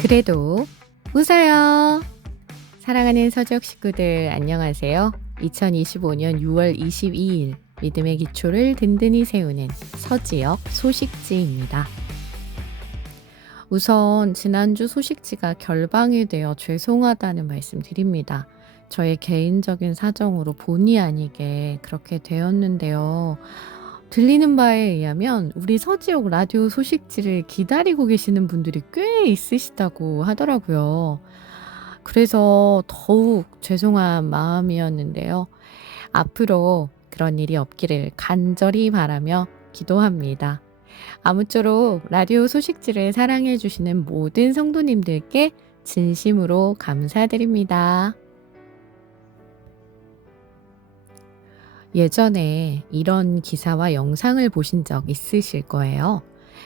그래도 웃어요. 사랑하는 서적 식구들 안녕하세요. 2025년 6월 22일 믿음의 기초를 든든히 세우는 서지역 소식지입니다. 우선 지난주 소식지가 결방이 되어 죄송하다는 말씀 드립니다. 저의 개인적인 사정으로 본의 아니게 그렇게 되었는데요. 들리는 바에 의하면 우리 서지역 라디오 소식지를 기다리고 계시는 분들이 꽤 있으시다고 하더라고요. 그래서 더욱 죄송한 마음이었는데요. 앞으로 그런 일이 없기를 간절히 바라며 기도합니다. 아무쪼록 라디오 소식지를 사랑해 주시는 모든 성도님들께 진심으로 감사드립니다. 예전에 이런 기사와 영상을 보신 적 있으실 거예요.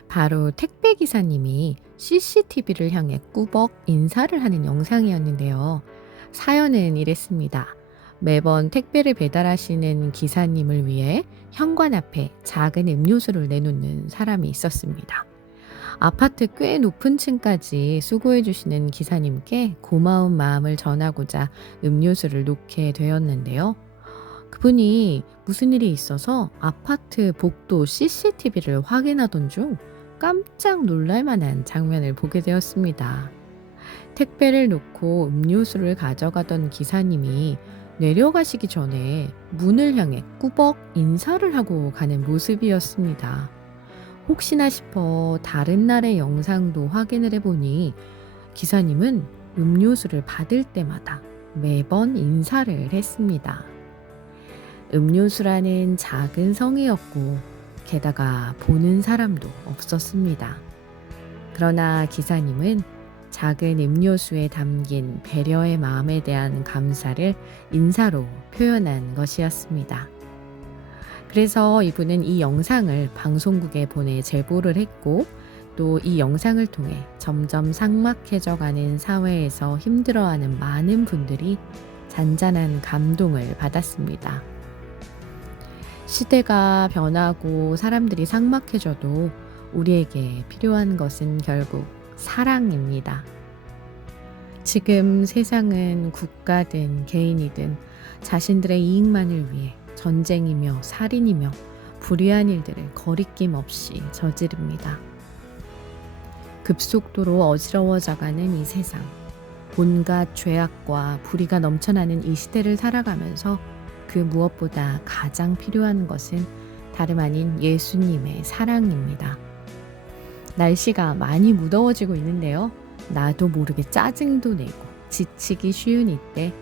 바로 택배 기사님이 CCTV를 향해 꾸벅 인사를 하는 영상이었는데요. 사연은 이랬습니다. 매번 택배를 배달하시는 기사님을 위해 현관 앞에 작은 음료수를 내놓는 사람이 있었습니다. 아파트 꽤 높은 층까지 수고해 주시는 기사님께 고마운 마음을 전하고자 음료수를 놓게 되었는데요. 그분이 무슨 일이 있어서 아파트 복도 CCTV를 확인하던 중 깜짝 놀랄 만한 장면을 보게 되었습니다. 택배를 놓고 음료수를 가져가던 기사님이 내려가시기 전에 문을 향해 꾸벅 인사를 하고 가는 모습이었습니다. 혹시나 싶어 다른 날의 영상도 확인을 해보니 기사님은 음료수를 받을 때마다 매번 인사를 했습니다. 음료수라는 작은 성이었고 게다가 보는 사람도 없었습니다. 그러나 기사님은 작은 음료수에 담긴 배려의 마음에 대한 감사를 인사로 표현한 것이었습니다. 그래서 이분은 이 영상을 방송국에 보내 제보를 했고 또 이 영상을 통해 점점 삭막해져 가는 사회에서 힘들어하는 많은 분들이 잔잔한 감동을 받았습니다. 시대가 변하고 사람들이 삭막해져도 우리에게 필요한 것은 결국 사랑입니다. 지금 세상은 국가든 개인이든 자신들의 이익만을 위해 전쟁이며 살인이며 불의한 일들을 거리낌 없이 저지릅니다. 급속도로 어지러워져가는 이 세상, 온갖 죄악과 불의가 넘쳐나는 이 시대를 살아가면서 그 무엇보다 가장 필요한 것은 다름 아닌 예수님의 사랑입니다. 날씨가 많이 무더워지고 있는데요. 나도 모르게 짜증도 내고 지치기 쉬운 이때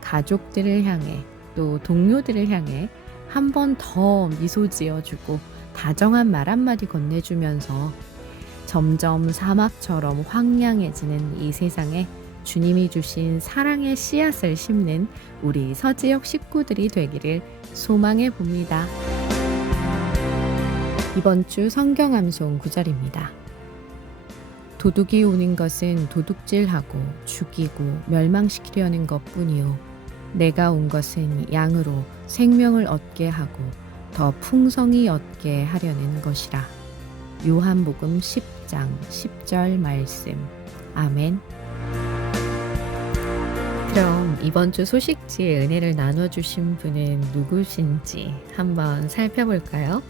가족들을 향해 또 동료들을 향해 한 번 더 미소 지어주고 다정한 말 한마디 건네주면서 점점 사막처럼 황량해지는 이 세상에 주님이 주신 사랑의 씨앗을 심는 우리 서지역 식구들이 되기를 소망해 봅니다. 이번 주 성경 암송 구절입니다. 도둑이 오는 것은 도둑질하고 죽이고 멸망시키려는 것뿐이요 내가 온 것은 양으로 생명을 얻게 하고 더 풍성히 얻게 하려는 것이라. 요한복음 10장 10절 말씀. 아멘. 그럼 이번 주 소식지의 은혜를 나눠주신 분은 누구신지 한번 살펴볼까요?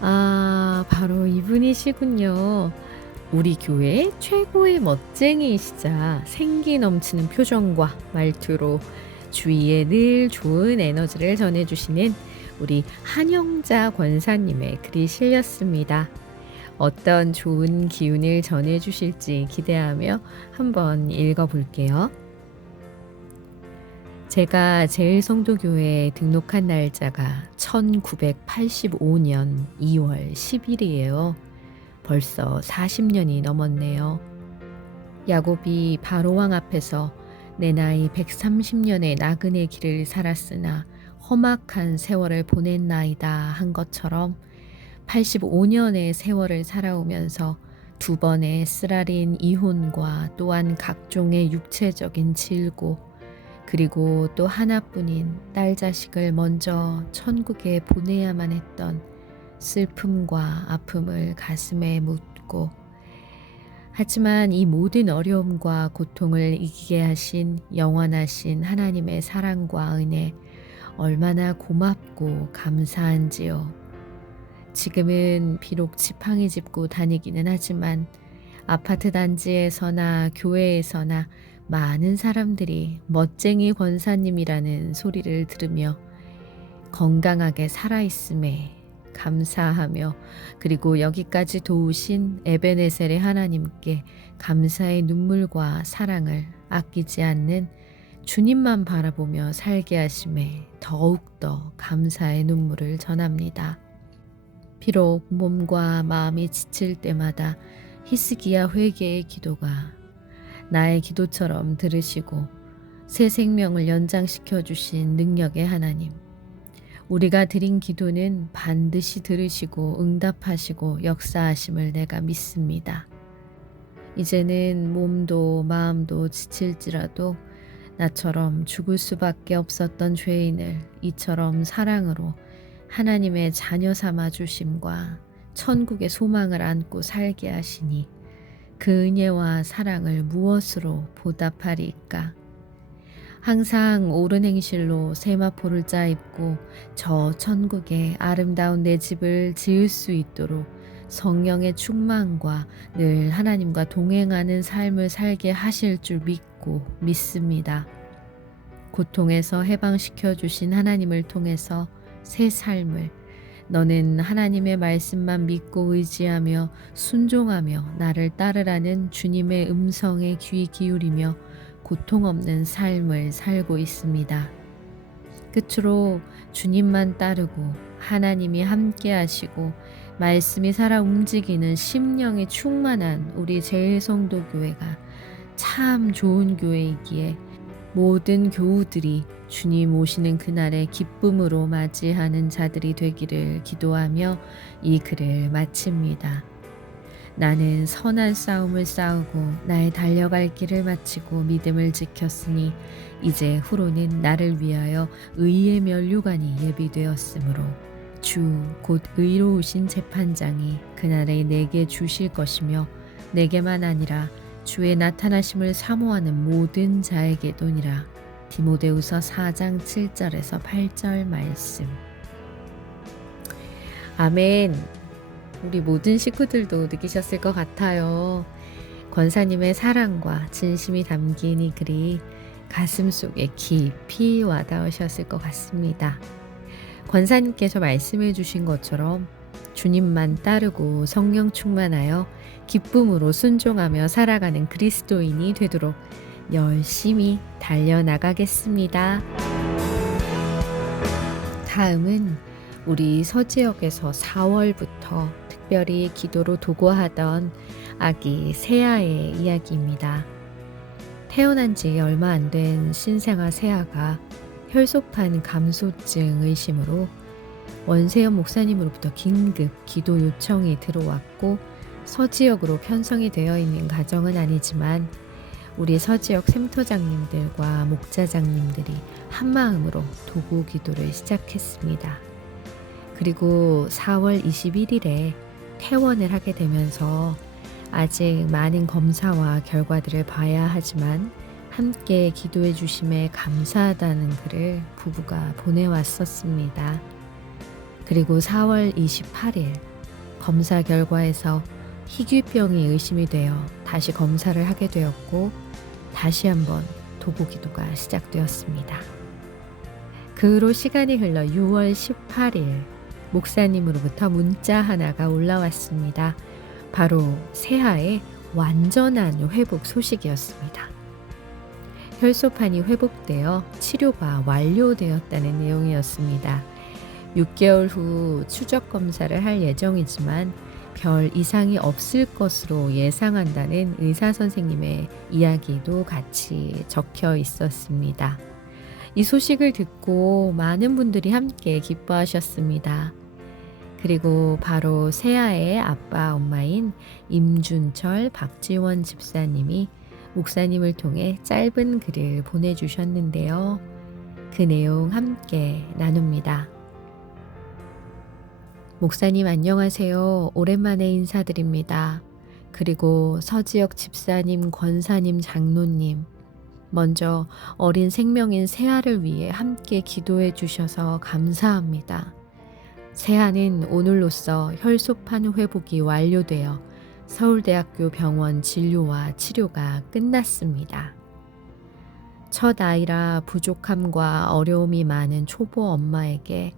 바로 이분이시군요. 우리 교회 최고의 멋쟁이이시자 생기 넘치는 표정과 말투로 주위에 늘 좋은 에너지를 전해주시는 우리 한영자 권사님의 글이 실렸습니다. 어떤 좋은 기운을 전해주실지 기대하며 한번 읽어볼게요. 제가 제일성도교회에 등록한 날짜가 1985년 2월 10일이에요. 벌써 40년이 넘었네요. 야곱이 바로왕 앞에서 내 나이 130년의 나그네 길을 살았으나 험악한 세월을 보냈나이다 한 것처럼 85년의 세월을 살아오면서 두 번의 쓰라린 이혼과 또한 각종의 육체적인 질고 그리고 또 하나뿐인 딸 자식을 먼저 천국에 보내야만 했던 슬픔과 아픔을 가슴에 묻고 하지만 이 모든 어려움과 고통을 이기게 하신 영원하신 하나님의 사랑과 은혜 얼마나 고맙고 감사한지요. 지금은 비록 지팡이 짚고 다니기는 하지만 아파트 단지에서나 교회에서나 많은 사람들이 멋쟁이 권사님이라는 소리를 들으며 건강하게 살아있음에 감사하며, 그리고 여기까지 도우신 에베네셀의 하나님께 감사의 눈물과 사랑을 아끼지 않는 주님만 바라보며 살게 하심에 더욱더 감사의 눈물을 전합니다. 비록 몸과 마음이 지칠 때마다 히스기야 회개의 기도가 나의 기도처럼 들으시고 새 생명을 연장시켜 주신 능력의 하나님, 우리가 드린 기도는 반드시 들으시고 응답하시고 역사하심을 내가 믿습니다. 이제는 몸도 마음도 지칠지라도 나처럼 죽을 수밖에 없었던 죄인을 이처럼 사랑으로 하나님의 자녀 삼아 주심과 천국의 소망을 안고 살게 하시니 그 은혜와 사랑을 무엇으로 보답하리까? 항상 옳은 행실로 세마포를 짜입고 저 천국의 아름다운 내 집을 지을 수 있도록 성령의 충만과 늘 하나님과 동행하는 삶을 살게 하실 줄 믿고 믿습니다. 고통에서 해방시켜 주신 하나님을 통해서 새 삶을, 너는 하나님의 말씀만 믿고 의지하며 순종하며 나를 따르라는 주님의 음성에 귀 기울이며 고통 없는 삶을 살고 있습니다. 끝으로 주님만 따르고 하나님이 함께 하시고 말씀이 살아 움직이는 심령이 충만한 우리 제일성도교회가 참 좋은 교회이기에 모든 교우들이 주님 오시는 그날의 기쁨으로 맞이하는 자들이 되기를 기도하며 이 글을 마칩니다. 나는 선한 싸움을 싸우고 나의 달려갈 길을 마치고 믿음을 지켰으니 이제 후로는 나를 위하여 의의 면류관이 예비되었으므로 주 곧 의로우신 재판장이 그날에 내게 주실 것이며 내게만 아니라 주의 나타나심을 사모하는 모든 자에게도니라. 디모데후서 4장 7절에서 8절 말씀. 아멘. 우리 모든 식구들도 느끼셨을 것 같아요. 권사님의 사랑과 진심이 담긴 이 글이 가슴 속에 깊이 와닿으셨을 것 같습니다. 권사님께서 말씀해 주신 것처럼 주님만 따르고 성령 충만하여 기쁨으로 순종하며 살아가는 그리스도인이 되도록 열심히 달려나가겠습니다. 다음은 우리 서지역에서 4월부터 특별히 기도로 도구하던 아기 세아의 이야기입니다. 태어난 지 얼마 안 된 신생아 세아가 혈소판 감소증 의심으로 원세현 목사님으로부터 긴급 기도 요청이 들어왔고 서지역으로 편성이 되어 있는 가정은 아니지만 우리 서지역 샘터장님들과 목자장님들이 한마음으로 도구 기도를 시작했습니다. 그리고 4월 21일에 퇴원을 하게 되면서 아직 많은 검사와 결과들을 봐야 하지만 함께 기도해 주심에 감사하다는 글을 부부가 보내왔었습니다. 그리고 4월 28일 검사 결과에서 희귀병이 의심이 되어 다시 검사를 하게 되었고 다시 한번 도구 기도가 시작되었습니다. 그 후로 시간이 흘러 6월 18일 목사님으로부터 문자 하나가 올라왔습니다. 바로 세아의 완전한 회복 소식이었습니다. 혈소판이 회복되어 치료가 완료되었다는 내용이었습니다. 6개월 후 추적 검사를 할 예정이지만 별 이상이 없을 것으로 예상한다는 의사 선생님의 이야기도 같이 적혀 있었습니다. 이 소식을 듣고 많은 분들이 함께 기뻐하셨습니다. 그리고 바로 세아의 아빠 엄마인 임준철 박지원 집사님이 목사님을 통해 짧은 글을 보내주셨는데요. 그 내용 함께 나눕니다. 목사님 안녕하세요. 오랜만에 인사드립니다. 그리고 서지혁 집사님, 권사님, 장로님, 먼저 어린 생명인 세아를 위해 함께 기도해 주셔서 감사합니다. 세아는 오늘로써 혈소판 회복이 완료되어 서울대학교 병원 진료와 치료가 끝났습니다. 첫 아이라 부족함과 어려움이 많은 초보 엄마에게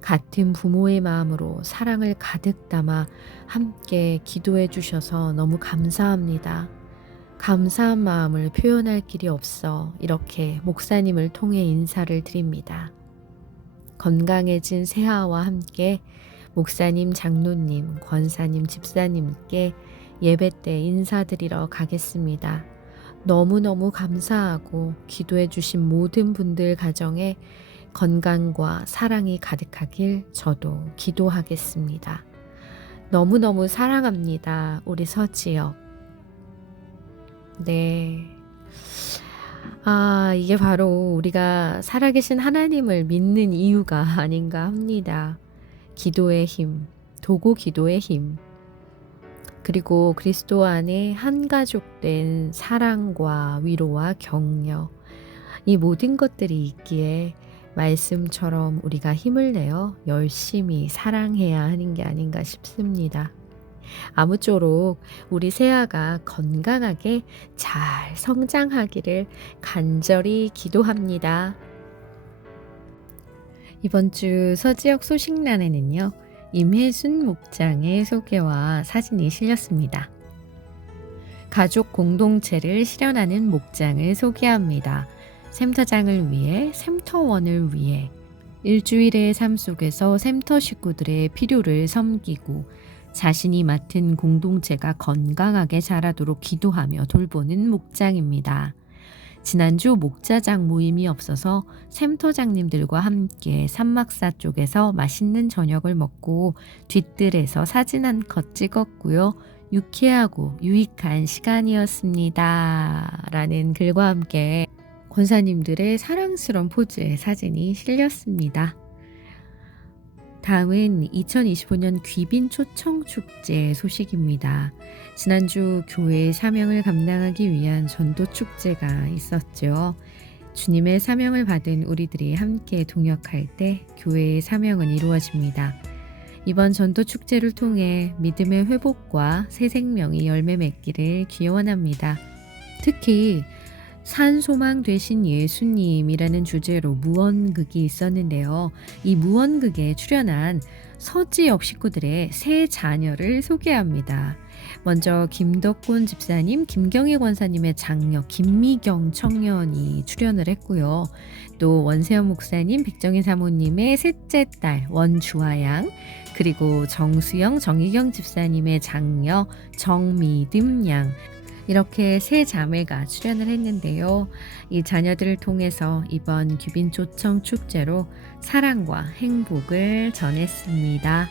같은 부모의 마음으로 사랑을 가득 담아 함께 기도해 주셔서 너무 감사합니다. 감사한 마음을 표현할 길이 없어 이렇게 목사님을 통해 인사를 드립니다. 건강해진 세아와 함께 목사님, 장로님, 권사님, 집사님께 예배 때 인사드리러 가겠습니다. 너무너무 감사하고 기도해 주신 모든 분들 가정에 건강과 사랑이 가득하길 저도 기도하겠습니다. 너무너무 사랑합니다. 우리 서지혁. 네. 이게 바로 우리가 살아계신 하나님을 믿는 이유가 아닌가 합니다. 기도의 힘, 도구 기도의 힘, 그리고 그리스도 안에 한 가족 된 사랑과 위로와 격려, 이 모든 것들이 있기에 말씀처럼 우리가 힘을 내어 열심히 사랑해야 하는 게 아닌가 싶습니다. 아무쪼록 우리 세아가 건강하게 잘 성장하기를 간절히 기도합니다. 이번 주 서지혁 소식란에는요, 임혜순 목장의 소개와 사진이 실렸습니다. 가족 공동체를 실현하는 목장을 소개합니다. 샘터장을 위해, 샘터원을 위해 일주일의 삶 속에서 샘터 식구들의 필요를 섬기고 자신이 맡은 공동체가 건강하게 자라도록 기도하며 돌보는 목장입니다. 지난주 목자장 모임이 없어서 샘터장님들과 함께 산막사 쪽에서 맛있는 저녁을 먹고 뒷뜰에서 사진 한 컷 찍었고요. 유쾌하고 유익한 시간이었습니다. 라는 글과 함께 권사님들의 사랑스러운 포즈의 사진이 실렸습니다. 다음은 2025년 귀빈 초청 축제 소식입니다. 지난주 교회의 사명을 감당하기 위한 전도 축제가 있었죠. 주님의 사명을 받은 우리들이 함께 동역할 때 교회의 사명은 이루어집니다. 이번 전도 축제를 통해 믿음의 회복과 새 생명이 열매 맺기를 기원합니다. 특히 산소망 되신 예수님이라는 주제로 무언극이 있었는데요. 이 무언극에 출연한 서지혁 식구들의 새 자녀를 소개합니다. 먼저 김덕곤 집사님, 김경희 권사님의 장녀 김미경 청년이 출연을 했고요. 또 원세현 목사님, 백정희 사모님의 셋째 딸 원주아양, 그리고 정수영, 정희경 집사님의 장녀 정미듬 양, 이렇게 세 자매가 출연을 했는데요. 이 자녀들을 통해서 이번 귀빈 초청 축제로 사랑과 행복을 전했습니다.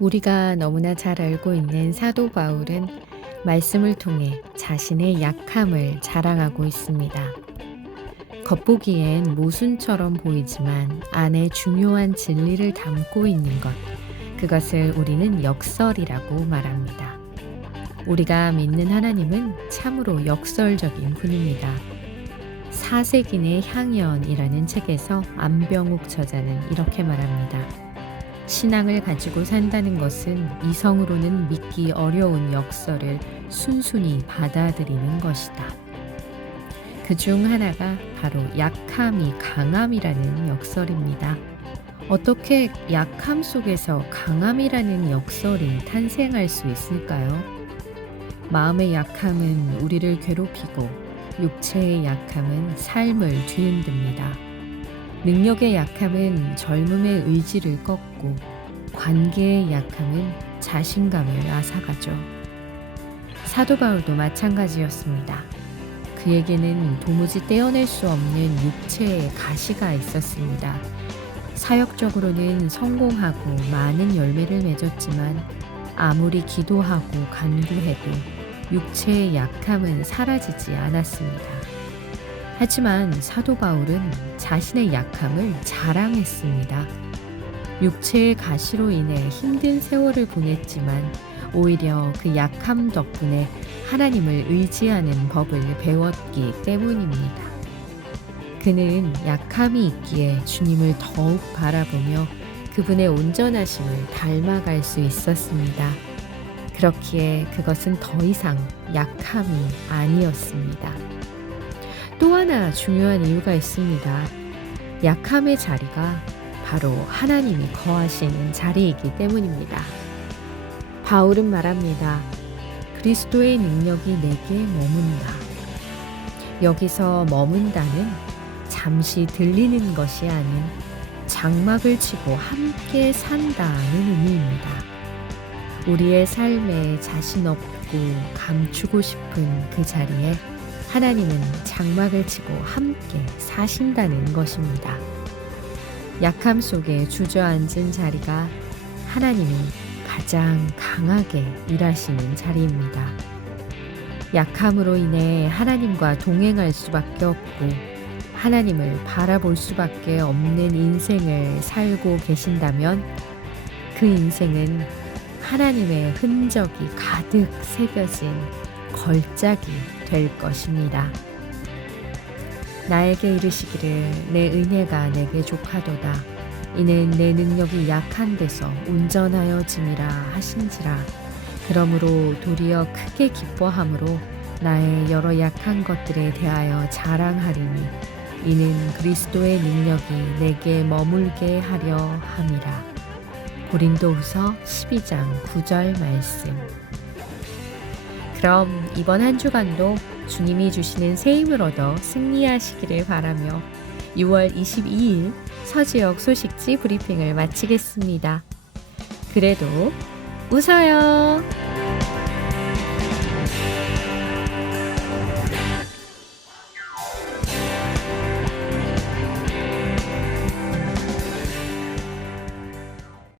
우리가 너무나 잘 알고 있는 사도 바울은 말씀을 통해 자신의 약함을 자랑하고 있습니다. 겉보기엔 모순처럼 보이지만 안에 중요한 진리를 담고 있는 것, 그것을 우리는 역설이라고 말합니다. 우리가 믿는 하나님은 참으로 역설적인 분입니다. 사색인의 향연이라는 책에서 안병욱 저자는 이렇게 말합니다. 신앙을 가지고 산다는 것은 이성으로는 믿기 어려운 역설을 순순히 받아들이는 것이다. 그중 하나가 바로 약함이 강함이라는 역설입니다. 어떻게 약함 속에서 강함이라는 역설이 탄생할 수 있을까요? 마음의 약함은 우리를 괴롭히고 육체의 약함은 삶을 뒤흔듭니다. 능력의 약함은 젊음의 의지를 꺾고 관계의 약함은 자신감을 앗아가죠. 사도 바울도 마찬가지였습니다. 그에게는 도무지 떼어낼 수 없는 육체의 가시가 있었습니다. 사역적으로는 성공하고 많은 열매를 맺었지만 아무리 기도하고 간구해도 육체의 약함은 사라지지 않았습니다. 하지만 사도 바울은 자신의 약함을 자랑했습니다. 육체의 가시로 인해 힘든 세월을 보냈지만 오히려 그 약함 덕분에 하나님을 의지하는 법을 배웠기 때문입니다. 그는 약함이 있기에 주님을 더욱 바라보며 그분의 온전하심을 닮아갈 수 있었습니다. 그렇기에 그것은 더 이상 약함이 아니었습니다. 또 하나 중요한 이유가 있습니다. 약함의 자리가 바로 하나님이 거하시는 자리이기 때문입니다. 바울은 말합니다. 그리스도의 능력이 내게 머문다. 여기서 머문다는 잠시 들리는 것이 아닌 장막을 치고 함께 산다는 의미입니다. 우리의 삶에 자신 없고 감추고 싶은 그 자리에 하나님은 장막을 치고 함께 사신다는 것입니다. 약함 속에 주저앉은 자리가 하나님이 가장 강하게 일하시는 자리입니다. 약함으로 인해 하나님과 동행할 수밖에 없고 하나님을 바라볼 수밖에 없는 인생을 살고 계신다면 그 인생은 하나님의 흔적이 가득 새겨진 걸작이 될 것입니다. 나에게 이르시기를 내 은혜가 내게 족하도다. 이는 내 능력이 약한 데서 온전하여짐이라 하신지라. 그러므로 도리어 크게 기뻐함으로 나의 여러 약한 것들에 대하여 자랑하리니 이는 그리스도의 능력이 내게 머물게 하려 함이라. 고린도후서 12장 9절 말씀. 그럼 이번 한 주간도 주님이 주시는 새 힘을 얻어 승리하시기를 바라며 6월 22일 서지역 소식지 브리핑을 마치겠습니다. 그래도 웃어요.